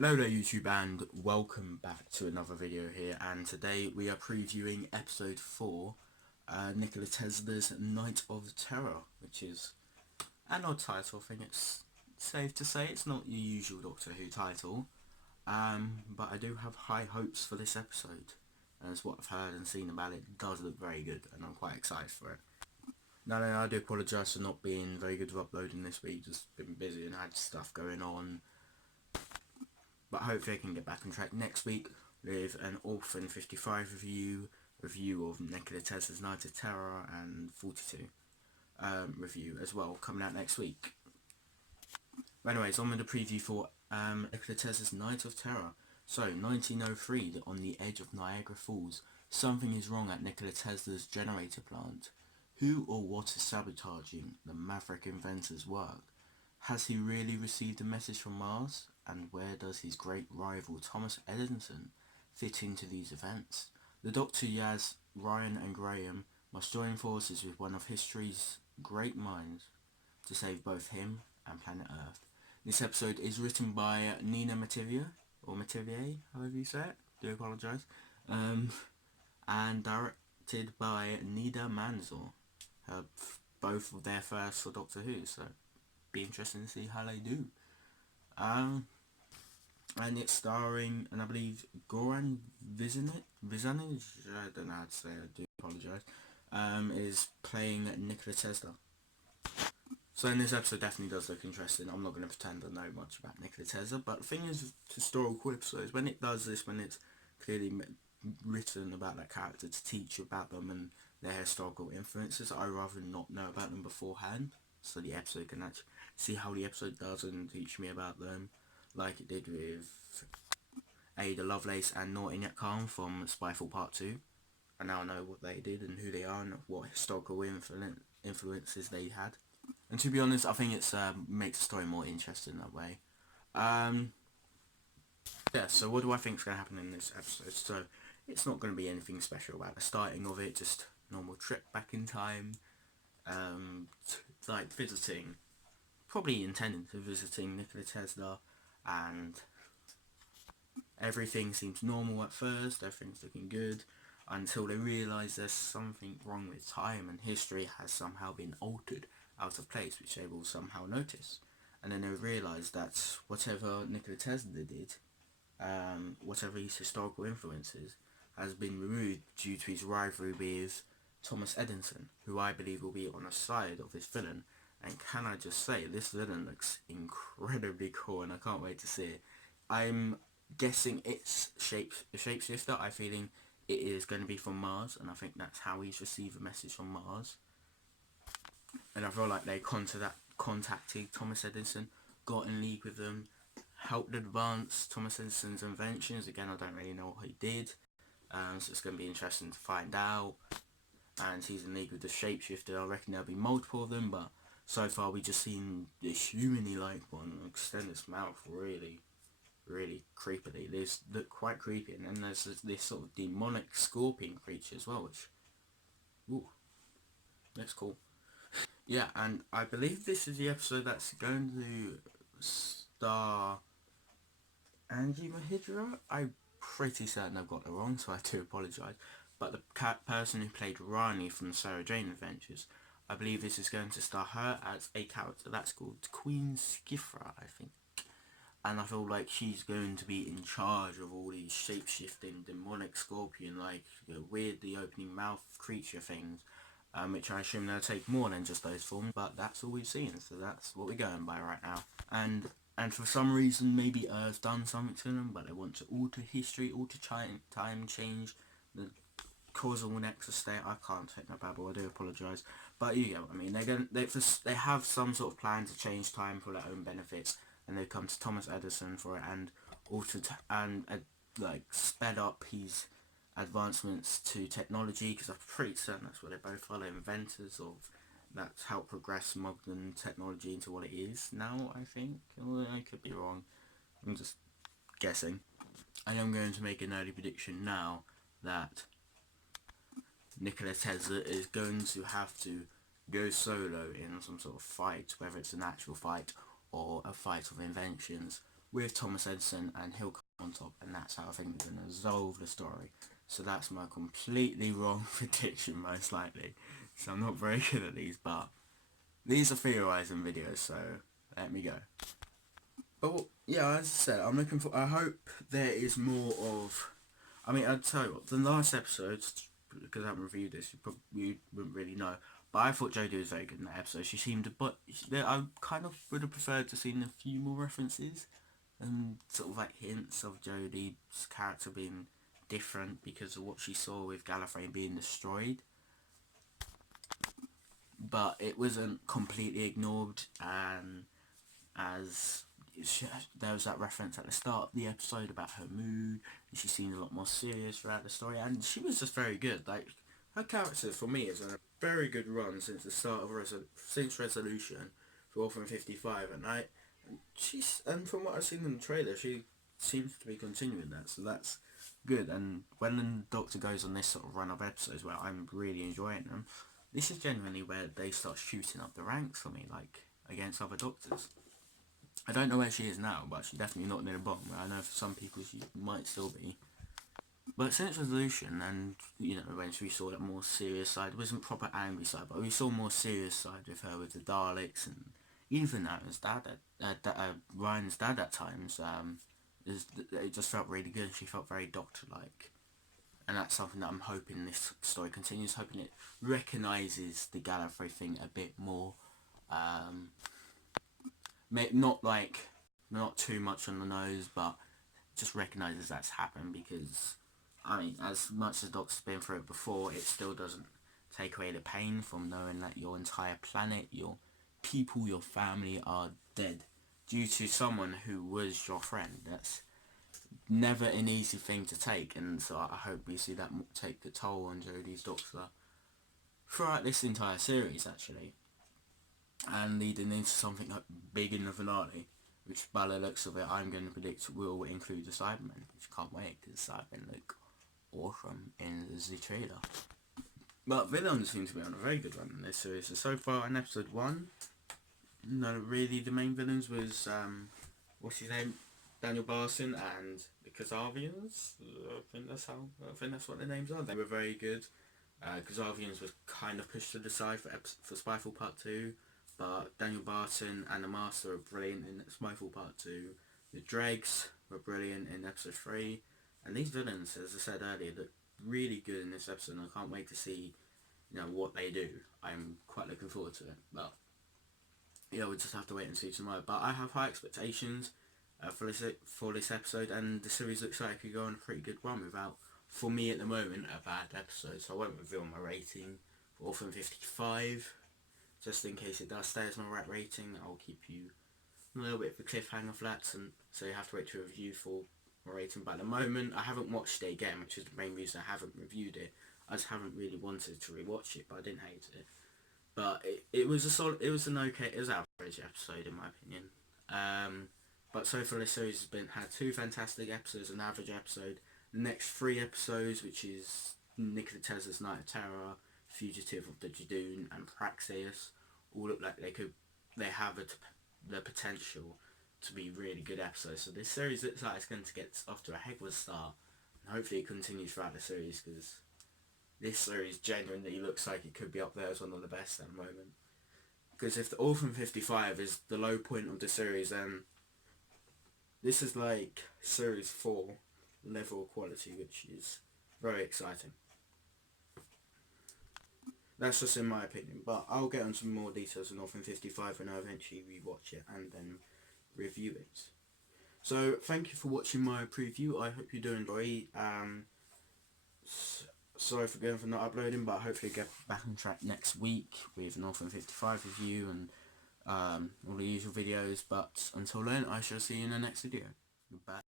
Hello there YouTube and welcome back to another video here, and today we are previewing episode 4, Nikola Tesla's Night of Terror, which is an odd title. I think it's safe to say it's not your usual Doctor Who title, but I do have high hopes for this episode, as what I've heard and seen about it does look very good and I'm quite excited for it. No, I do apologise for not being very good with uploading this week, just been busy and had stuff going on. But hopefully I can get back on track next week with an Orphan 55 review of Nikola Tesla's Night of Terror, and 42 review as well, coming out next week. But anyways, on with the preview for Nikola Tesla's Night of Terror. So, 1903, on the edge of Niagara Falls, something is wrong at Nikola Tesla's generator plant. Who or what is sabotaging the maverick inventor's work? Has he really received a message from Mars? And where does his great rival Thomas Edison fit into these events? The Doctor, Yaz, Ryan and Graham must join forces with one of history's great minds to save both him and planet Earth. This episode is written by Nina Metivier, or Metivier, however you say it, do apologise, and directed by Nida Manzoor. Both of their first for Doctor Who, so be interesting to see how they do. And it's starring, and I believe Goran Vizanic, I don't know how to say it, I do apologise, is playing Nikola Tesla. So in this episode definitely does look interesting. I'm not going to pretend I know much about Nikola Tesla, but the thing is with historical episodes, when it does this, when it's clearly written about that character to teach you about them and their historical influences, I rather not know about them beforehand, so the episode can actually see how the episode does and teach me about them, like it did with Ada Lovelace and Naughty Nut Khan from Spyfall Part 2. I now know what they did and who they are and what historical influences they had. And to be honest, I think it's makes the story more interesting that way. Yeah, so what do I think is going to happen in this episode? So, it's not going to be anything special about the starting of it, just normal trip back in time, like visiting, probably intending to visiting Nikola Tesla, and everything seems normal at first, everything's looking good, until they realise there's something wrong with time and history has somehow been altered out of place, which they will somehow notice. And then they realise that whatever Nikola Tesla did, whatever his historical influences, has been removed due to his rivalry with Thomas Edison, who I believe will be on the side of this villain. And can I just say, this villain looks incredibly cool and I can't wait to see it. I'm guessing it's a shapeshifter. I'm feeling it is going to be from Mars, and I think that's how he's received a message from Mars. And I feel like they contacted Thomas Edison, got in league with them, helped advance Thomas Edison's inventions. Again, I don't really know what he did, so it's going to be interesting to find out. And he's in league with the shapeshifter. I reckon there'll be multiple of them, but so far we just seen this human-like one extend its mouth really creepily. They look quite creepy, and then there's this sort of demonic scorpion creature as well, which, ooh, looks cool. Yeah, and I believe this is the episode that's going to star Angie Mahidra. I'm pretty certain I've got it wrong, so I do apologise. But the person who played Rani from Sarah Jane Adventures, I believe this is going to star her as a character that's called Queen Skifra, I think. And I feel like she's going to be in charge of all these shape-shifting demonic scorpion, like, weirdly opening mouth creature things, which I assume they'll take more than just those forms, but that's all we've seen, so that's what we're going by right now. And for some reason, maybe Earth's done something to them, but they want to alter history, alter time, change the causal nexus state. I can't take my babble, I do apologise, but you get what I mean. They have some sort of plan to change time for their own benefits, and they come to Thomas Edison for it and altered and like sped up his advancements to technology, because I'm pretty certain that's what they both are. They're inventors of that's helped progress modern technology into what it is now, I think. I could be wrong, I'm just guessing. I am going to make an early prediction now that Nikola Tesla is going to have to go solo in some sort of fight, whether it's an actual fight or a fight of inventions, with Thomas Edison, and he'll come on top, and that's how I think they're going to resolve the story. So that's my completely wrong prediction, most likely. So I'm not very good at these, but these are theorising videos, so let me go. But yeah, as I said, I'm looking for. I hope there is more of. I mean, I'll tell you what. The last episode, because I haven't reviewed this, you wouldn't really know. But I thought Jodie was very good in that episode. She seemed, but I kind of would have preferred to see a few more references and sort of like hints of Jodie's character being different because of what she saw with Gallifrey being destroyed. But it wasn't completely ignored, and as there was that reference at the start of the episode about her mood, and she seemed a lot more serious throughout the story, and she was just very good. Like, her character for me is on a very good run since the start of since Resolution for Orphan 55, and from what I've seen in the trailer, she seems to be continuing that, so that's good. And when the Doctor goes on this sort of run of episodes where I'm really enjoying them, this is genuinely where they start shooting up the ranks for me, like against other Doctors. I don't know where she is now, but she's definitely not near the bottom. I know for some people she might still be. But since Resolution, and when we saw that more serious side, it wasn't proper angry side, but we saw more serious side with her with the Daleks, and even Aaron's dad, Ryan's dad at times. It just felt really good. She felt very Doctor-like, and that's something that I'm hoping this story continues. Hoping it recognises the Gallifrey thing a bit more. Not too much on the nose, but just recognises that's happened, because I mean, as much as Doc's been through it before, it still doesn't take away the pain from knowing that your entire planet, your people, your family are dead due to someone who was your friend. That's never an easy thing to take, and so I hope we see that take the toll on Jodie's Doctor throughout this entire series, actually, and leading into something like big in the finale, which by the looks of it I'm going to predict will include the Cybermen, which can't wait, because Cybermen look awesome in the trailer. But villains seem to be on a very good run in this series. So far in episode 1, really the main villains was, what's his name? Daniel Barson and the Kazavians. I think that's what their names are. They were very good. Kazavians was kind of pushed to the side for Spyfall Part 2, but Daniel Barton and the Master are brilliant in Spyfall Part 2. The Dregs were brilliant in episode 3, and these villains, as I said earlier, look really good in this episode, and I can't wait to see what they do. I'm quite looking forward to it, but we'll just have to wait and see tomorrow. But I have high expectations for this episode, and the series looks like it could go on a pretty good run without, for me at the moment, a bad episode. So I won't reveal my rating for Orphan 55, just in case it does stay as my right rating. I'll keep you a little bit of a cliffhanger flats, and so you have to wait to review for my rating. But at the moment, I haven't watched it again, which is the main reason I haven't reviewed it. I just haven't really wanted to rewatch it, but I didn't hate it. But it was it was an average episode in my opinion. But so far this series has had 2 fantastic episodes, an average episode. The next 3 episodes, which is Nikola Tesla's Night of Terror, Fugitive of the Jadoon, and Praxeus, all look like they have the potential to be really good episodes. So this series looks like it's going to get off to a heck of a start, and hopefully it continues throughout the series, because this series genuinely looks like it could be up there as one of the best at the moment. Because if the Orphan 55 is the low point of the series, then this is like series 4 level of quality, which is very exciting. That's just in my opinion, but I'll get on some more details on Orphan 55 when I eventually rewatch it and then review it. So thank you for watching my preview. I hope you do enjoy. Sorry for going for not uploading, but hopefully get back on track next week with an Orphan 55 review and all the usual videos. But until then, I shall see you in the next video. Goodbye.